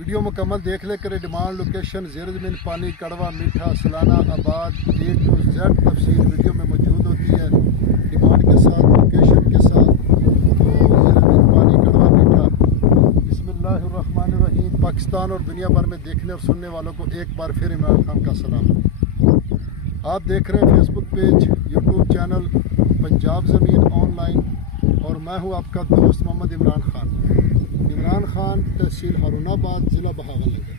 Video मुकम्मल देख ले करें। डिमांड, लोकेशन, ज़ेर ज़मीन पानी, कड़वा, मीठा, सलाना, आबाद, A to Z तफसील वीडियो में मौजूद होती है। डिमांड के साथ, लोकेशन के साथ। तो ज़ेर ज़मीन पानी, कड़वा, मीठा। बिस्मिल्लाहिर्रहमानिर्रहीम। पाकिस्तान और दुनिया भर में देखने और सुनने वालों को एक बार फिर इमरान खान का सलाम। आप देख रहे हैं Facebook page, YouTube channel Punjab ज़मीन ऑनलाइन और मैं हूं आपका दोस्त मोहम्मद इमरान खान। इमरान खान, तहसील हारूनाबाद, ज़िला बहावलनगर।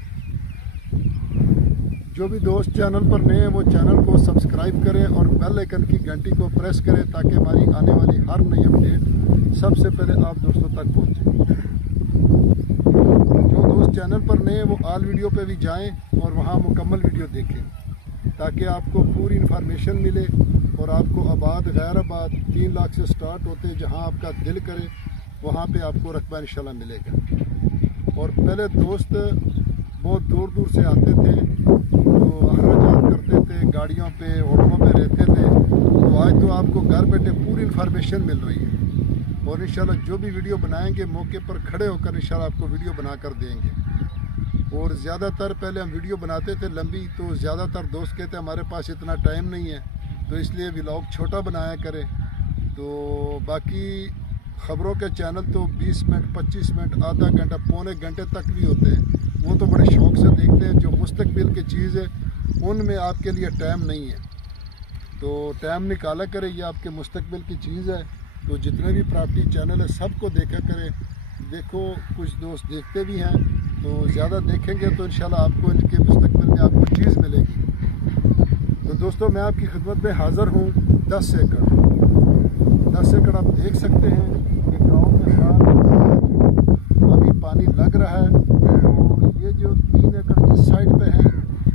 जो भी दोस्त चैनल पर नए हैं वो चैनल को सब्सक्राइब करें और बेल आइकन की घंटी को प्रेस करें ताकि हमारी आने वाली हर नई अपडेट सबसे पहले आप दोस्तों तक पहुंचे। जो दोस्त चैनल पर नए हैं वो ऑल वीडियो पे भी जाएं और वहां मुकम्मल वीडियो देखें ताकि आपको पूरी इन्फॉर्मेशन मिले और आपको आबाद, गैर आबाद 3 लाख से स्टार्ट होते हैं। जहां आपका दिल करे वहाँ पे आपको रकबा इंशाल्लाह मिलेगा। और पहले दोस्त बहुत दूर दूर से आते थे तो अखराजात करते थे, गाड़ियों पे, ऑटो पे रहते थे। तो आज तो आपको घर बैठे पूरी इन्फॉर्मेशन मिल रही है और इंशाल्लाह जो भी वीडियो बनाएंगे मौके पर खड़े होकर इंशाल्लाह आपको वीडियो बना कर देंगे। और ज़्यादातर पहले हम वीडियो बनाते थे लंबी, तो ज़्यादातर दोस्त कहते हमारे पास इतना टाइम नहीं है, तो इसलिए व्लॉग छोटा बनाया करें। तो बाकी ख़बरों के चैनल तो 20 मिनट, 25 मिनट, आधा घंटा, पौने घंटे तक भी होते हैं। वो तो बड़े शौक़ से देखते हैं। जो मुस्तकबिल की चीज़ है उनमें आपके लिए टाइम नहीं है, तो टाइम निकाला करें। ये आपके मुस्तकबिल की चीज़ है। तो जितने भी प्रॉपर्टी चैनल है सबको देखा करें। देखो कुछ दोस्त देखते भी हैं, तो ज़्यादा देखेंगे तो इंशाल्लाह आपको इनके मुस्तकबिल में आपको चीज़ मिलेगी। तो दोस्तों मैं आपकी खिदमत में हाज़िर हूँ। 10 एकड़ आप देख सकते हैं कि गाँव के साथ अभी पानी लग रहा है। और ये जो 3 एकड़ इस साइड पे है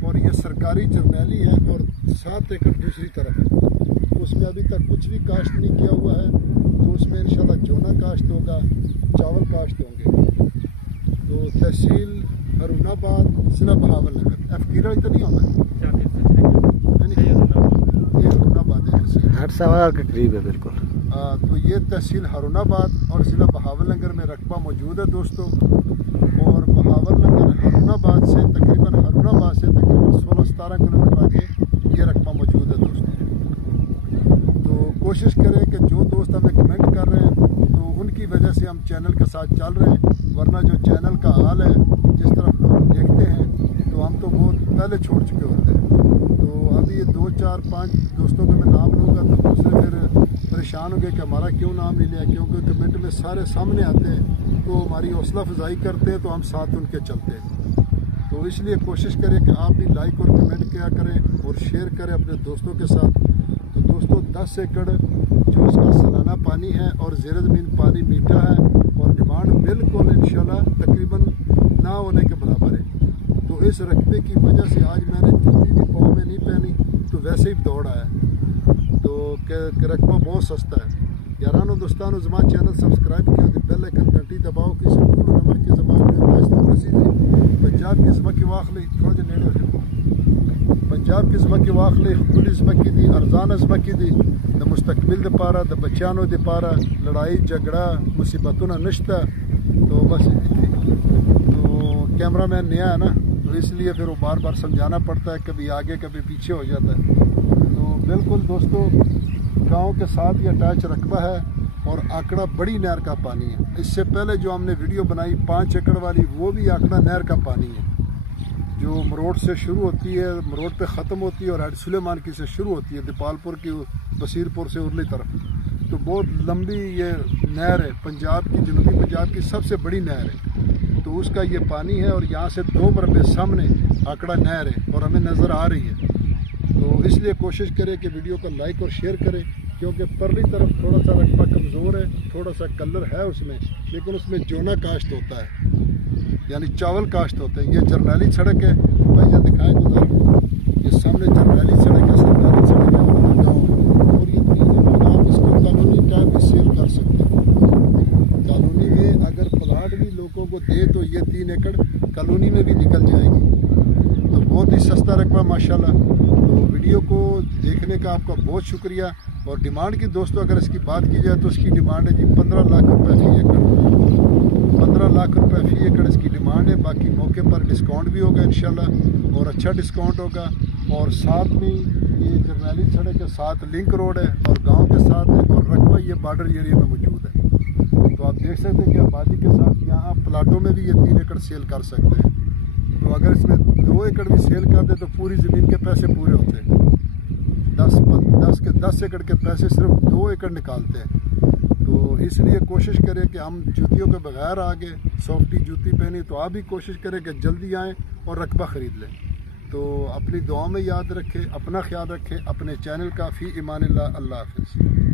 और ये सरकारी जर्नैली है और 7 एकड़ दूसरी तरफ है। उसमें अभी तक कुछ भी काश्त नहीं किया हुआ है, तो उसमें इंशाल्लाह जोना काश्त होगा, चावल काश्त होंगे। तो तहसील हारूनाबाद, ज़िला बहावलनगर। F तो नहीं होना, ये हारूनाबाद है, 8 सवा के करीब है बिल्कुल। तो ये तहसील हारूनाबाद और ज़िला बहावलनगर में रकबा मौजूद है दोस्तों। और बहावलनगर हारूनाबाद से तकरीबन 16-17 किलोमीटर आगे ये रकबा मौजूद है दोस्तों। तो कोशिश करें कि जो दोस्त हमें कमेंट कर रहे हैं तो उनकी वजह से हम चैनल के साथ चल रहे हैं, वरना जो चैनल का हाल है जिस तरफ लोग देखते हैं तो हम तो बहुत पहले छोड़ चुके होते हैं। तो अभी ये 2, 4, 5 दोस्तों के मैं नाम लूँगा तो दूसरे फिर परेशान हो गए कि हमारा क्यों नाम नहीं लिया, क्योंकि कमेंट में सारे सामने आते हैं तो हमारी हौसला अफजाई करते हैं, तो हम साथ उनके चलते हैं। तो इसलिए कोशिश करें कि आप भी लाइक और कमेंट किया करें और शेयर करें अपने दोस्तों के साथ। तो दोस्तों 10 एकड़ जो इसका सालाना पानी है और ज़ेर ज़मीन पानी मीठा है और डिमांड बिल्कुल इंशाल्लाह तकरीबन ना होने के बराबर है। तो इस रकबे की वजह से आज मैंने जूती भी पाँव में नहीं पहनी तो वैसे ही दौड़ आया। तो रकबा बहुत सस्ता है। यारानो दोस्तानो ज़मा चैनल सब्सक्राइब किया, बेल आइकन घंटी दबाओ। किसी नमक की ज़बान में पंजाब की ज़मा की वाखली थोड़ा जो नेड़े हो, पंजाब की ज़मा की वाखली खुली ज़मा की दी, अरजाना ज़मा की दी, द मुस्तकबिल दे पारा, द बच्चानो दे पारा, लड़ाई झगड़ा मुसीबतों ना निश्ता। तो बस तो कैमरा मैन नया है ना, तो इसलिए फिर वो बार बार समझाना पड़ता है, कभी आगे कभी पीछे हो जाता है। तो बिल्कुल दोस्तों गांव के साथ ये अटैच रकबा है और आंकड़ा बड़ी नहर का पानी है। इससे पहले जो हमने वीडियो बनाई 5 एकड़ वाली, वो भी आंकड़ा नहर का पानी है जो मरोड़ से शुरू होती है, मरोड़ पे ख़त्म होती है और हैड सुलेमान की से शुरू होती है, दीपालपुर की, बसीरपुर से उरली तरफ। तो बहुत लंबी ये नहर है, पंजाब की, जनूबी पंजाब की सबसे बड़ी नहर है। तो उसका ये पानी है और यहाँ से 2 मरबे सामने आंकड़ा नहर है और हमें नज़र आ रही है। तो इसलिए कोशिश करें कि वीडियो को लाइक और शेयर करें, क्योंकि परली तरफ थोड़ा सा रकबा कमज़ोर है, थोड़ा सा कलर है उसमें, लेकिन उसमें जोना काश्त होता है, यानी चावल काश्त होते हैं। ये जर्नैली सड़क है, भाई ये दिखाएं गुजार, ये सामने जर्नैली सड़क है, सरकारी सड़क है और ये 3 एकड़ आप इसको कानूनी टाइप भी सेल कर सकते हैं। कॉलोनी में अगर प्लाट भी लोगों को दे तो ये 3 एकड़ कॉलोनी में भी निकल जाएगी। तो बहुत ही सस्ता रकबा माशाल्लाह। तो वीडियो को देखने का आपका बहुत शुक्रिया। और डिमांड की दोस्तों अगर इसकी बात की जाए तो इसकी डिमांड है जी 15 लाख रुपए फी एकड़। 15 लाख रुपए फी एकड़ इसकी डिमांड है। बाकी मौके पर डिस्काउंट भी होगा इंशाल्लाह, और अच्छा डिस्काउंट होगा। और साथ में ये जरनैली सड़क के साथ लिंक रोड है और गांव के साथ है, और रकबा ये बॉर्डर एरिया में मौजूद है। तो आप देख सकते हैं कि आबादी के साथ यहाँ प्लाटों में भी ये 3 एकड़ सेल कर सकते हैं। तो अगर इसमें 2 एकड़ भी सेल कर दे तो पूरी ज़मीन के पैसे पूरे होते हैं। 10 एकड़ के पैसे सिर्फ 2 एकड़ निकालते हैं। तो इसलिए कोशिश करें कि हम जूतियों के बगैर आगे सॉफ्टी जूती पहनी, तो आप भी कोशिश करें कि जल्दी आएँ और रकबा ख़रीद लें। तो अपनी दुआ में याद रखें, अपना ख्याल रखें, अपने चैनल का फ़ी ईमानिल्लाह। अल्लाह हाफ़िज़।